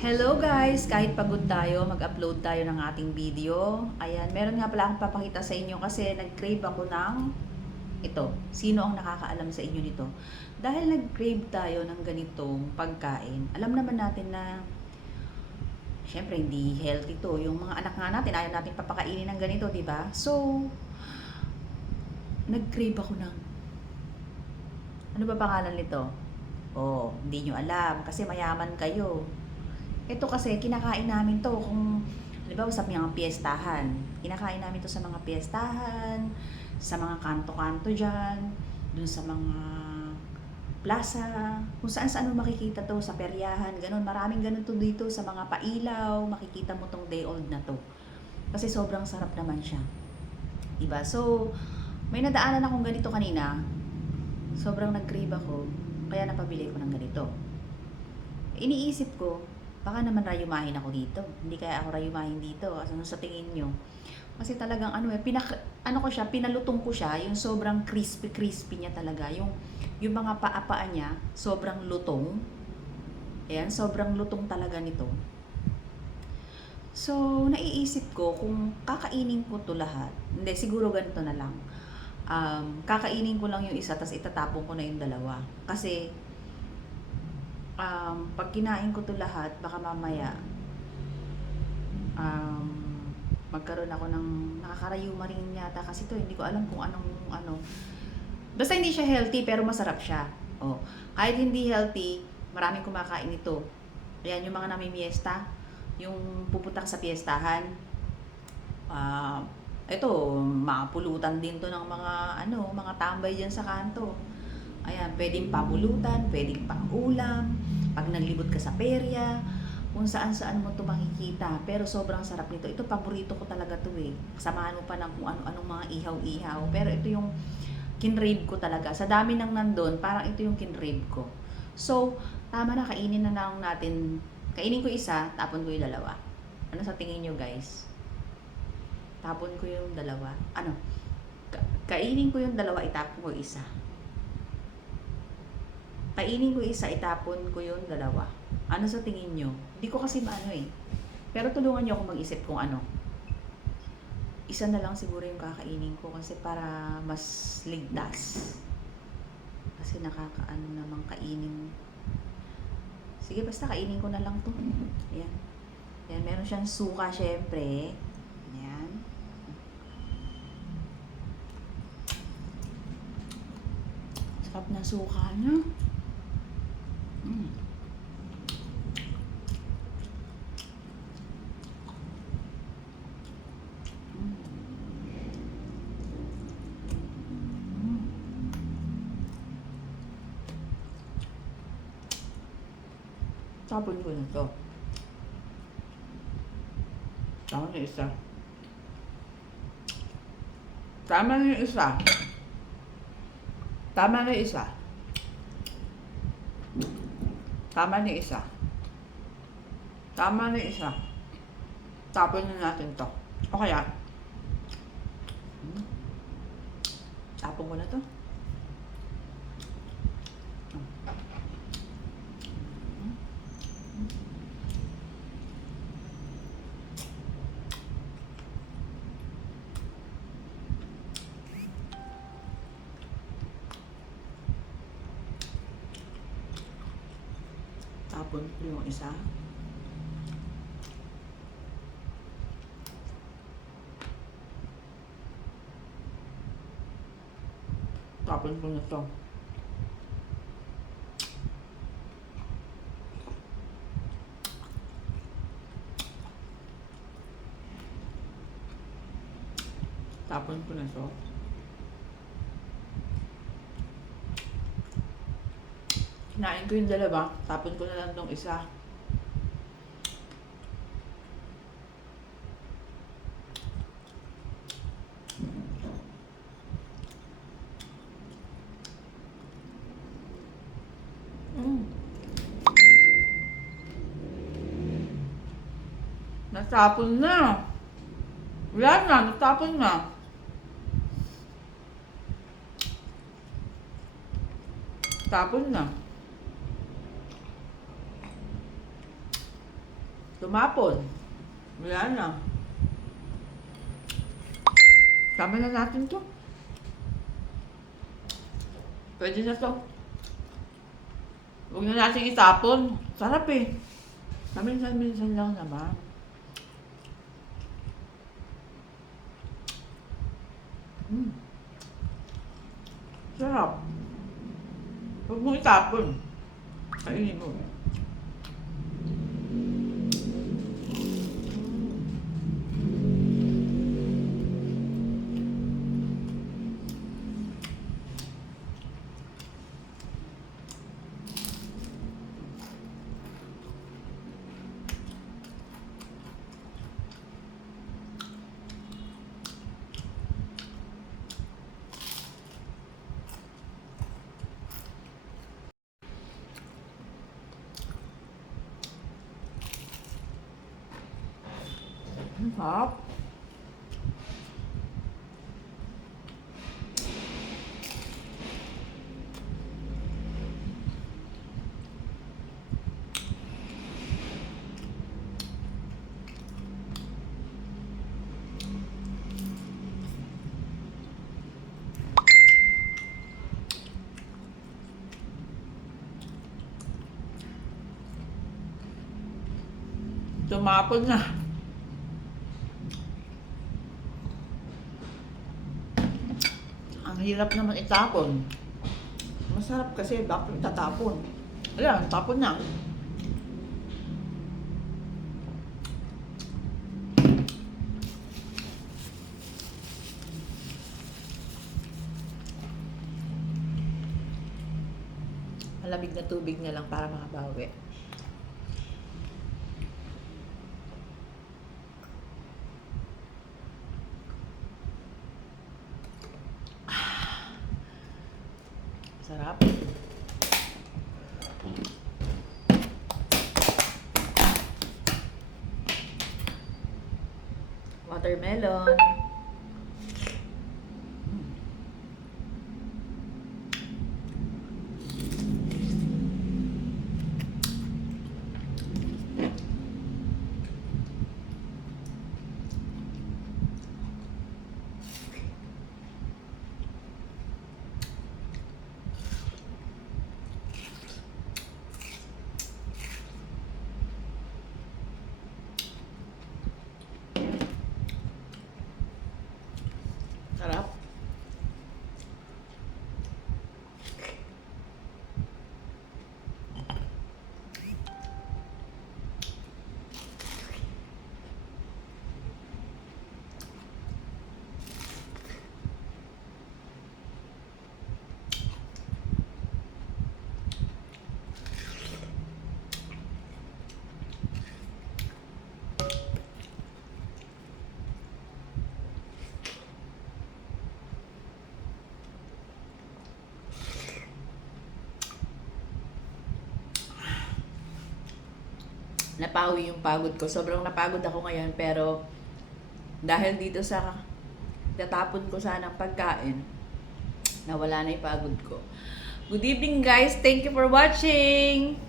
Hello guys! Kahit pagod tayo, mag-upload tayo ng ating video. Ayan, meron nga pala akong papakita sa inyo kasi nag-crave ako ng ito. Sino ang nakakaalam sa inyo nito? Dahil nag-crave tayo ng ganitong pagkain, alam naman natin na syempre hindi healthy to. Yung mga anak nga natin, ayaw natin papakainin ng ganito, di ba? So, nag-crave ako ng ano ba pangalan nito? Oh, hindi nyo alam kasi mayaman kayo. Ito kasi, kinakain namin to kung, halimbawa sa mga piyestahan. Kinakain namin to sa mga piyestahan, sa mga kanto-kanto dyan, dun sa mga plaza, kung saan-saan mo makikita to, sa peryahan, ganun. Maraming ganun to dito sa mga pailaw, makikita mo tong day old na to. Kasi sobrang sarap naman siya. Diba? So, may nadaanan akong ganito kanina. Sobrang nag-crave ako, kaya napabili ko ng ganito. Iniisip ko, baka naman rayumahin ako dito. Hindi kaya ako rayumahin dito. Ano sa tingin nyo? Kasi talagang ko siya, pinalutong ko siya, yung sobrang crispy niya talaga. Yung mga paa niya, sobrang lutong. Ayan, sobrang lutong talaga nito. So, naiisip ko kung kakainin ko to lahat. Hindi, siguro ganito na lang. Kakainin ko lang yung isa, tapos itatapon ko na yung dalawa. Kasi, pag kinain ko to lahat, baka mamaya magkaroon ako ng nakakarayuma rin yata kasi to, hindi ko alam kung anong ano. Basta hindi siya healthy pero masarap siya. Oh, kahit hindi healthy, maraming kumakain ito. Ayan, yung mga namimiesta, yung pupunta sa piyestahan, ito, mapulutan din to ng mga tambay diyan sa kanto. Ayan, pwedeng pamulutan, pwedeng pang-ulam, pag naglibot ka sa perya, kung saan-saan mo ito makikita. Pero sobrang sarap nito. Ito, paborito ko talaga to eh. Samahan mo pa ng kung ano-anong mga ihaw-ihaw. Pero ito yung kinrave ko talaga. Sa dami nang nandun, parang ito yung kinrave ko. So, tama na, kainin na lang natin. Kainin ko isa, tapon ko yung dalawa. Ano sa tingin nyo guys? Tapon ko yung dalawa. Kainin ko yung dalawa, itapon ko isa. Kainin ko isa, itapon ko yung dalawa. Ano sa tingin nyo? Hindi ko kasi maano eh. Pero tulungan nyo ako mag-isip kung ano. Isa na lang siguro yung kakainin ko kasi para mas ligtas. Kasi nakakaano namang kainin. Sige, basta kainin ko na lang to. Ayan. Ayan, meron siyang suka syempre. Ayan. Sarap na suka niya. Tapon ko na to. Tama na isa. Tama na yung isa. Tama na yung isa. Tama na yung isa. Tama na yung isa. Tapon na natin to. O kaya, tapon ko na to. Tapon ko yung isa. Tapon ko na to. Tapon ko na to. Kinain ko yung dalawa. Tapon ko na lang tong isa. Natapon na. Wala na, natapon na. Tapon na. Tumapon. Wala na. Tama na natin to. Pwede na to. Huwag na natin itapon. Sarap eh. Minsan lang naman. Sarap. Huwag mo itapon. Kainin mo. Sarap. Tumapon na. Ang hirap naman itapon. Masarap kasi bakit tatapon? Ayan, tapon na. Malamig na tubig na lang para makabawi. Sarap. Watermelon. Sarap. Napawi yung pagod ko. Sobrang napagod ako ngayon pero dahil dito sa tatapon ko sanang pagkain, nawala na yung pagod ko. Good evening guys. Thank you for watching.